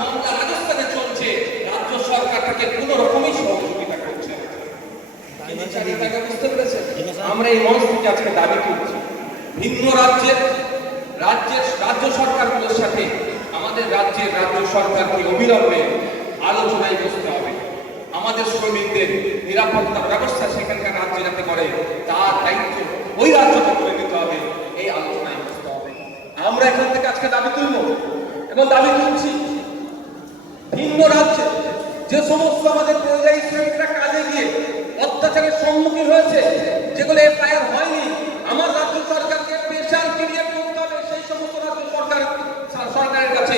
মামলা রাজস্থানে চলছে, রাজ্য সরকার তাকে কোনো রকমই সহযোগিতা করছে। বুঝতে পেরেছেন? আমরা এই মঞ্চ থেকে আজকে দাবি করছি, ভিন্ন রাজ্য সরকারগুলোর সাথে আমাদের রাজ্যের রাজ্য সরকারকে অবিলম্বে আলোচনায় বসতে হবে। আমাদের শ্রমিকদের নিরাপত্তার ব্যবস্থা সেখানকার রাজ্যে যাতে করে তার দায়িত্ব ওই রাজ্যকে করে নিতে হবে, এই আলোচনায় বসতে হবে। আমরা এখান থেকে আজকে দাবি তুলব এবং দাবি তুলছি, ভিন্ন রাজ্যে যে সমস্ত আমাদের পরিযায়ী শ্রমিকরা কাজে গিয়ে অত্যাচারের সম্মুখীন হয়েছে, যেগুলো এফআইআর হয়নি, আমার রাজ্য সরকারকে স্পেশাল ক্রিয়েট করতে হবে। সেই সমস্ত রাজ্য সরকারের কাছে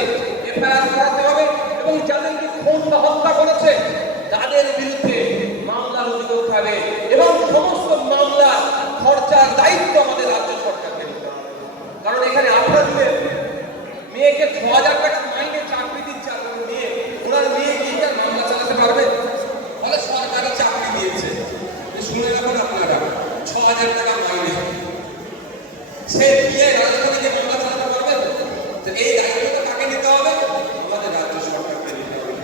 এফআইআর করাতে হবে এবং যাদেরকে খুন বা হত্যা করেছে তাদের বিরুদ্ধে মামলা রুজু করতে হবে এবং সমস্ত মামলা খরচার দায়িত্ব আমাদের রাজ্য সরকারকে নিতে হবে। কারণ এখানে আপনার মেয়েকে ৬,০০০ টাকা মাইনে চাকরি দিচ্ছে, আপনার মেয়ে, ওনার মেয়ে কি তার মামলা চালাতে পারবে? বলে সরকারি চাকরি দিয়েছে, শুনে রাখুন আপনারা, ৬,০০০ টাকা মাইনে, সে বিয়ে রাজধানী যে মামলা চালাতে পারবে? এই দায়িত্বটা কাকে নিতে হবে? আমাদের রাজ্য সরকারকে নিতে হবে।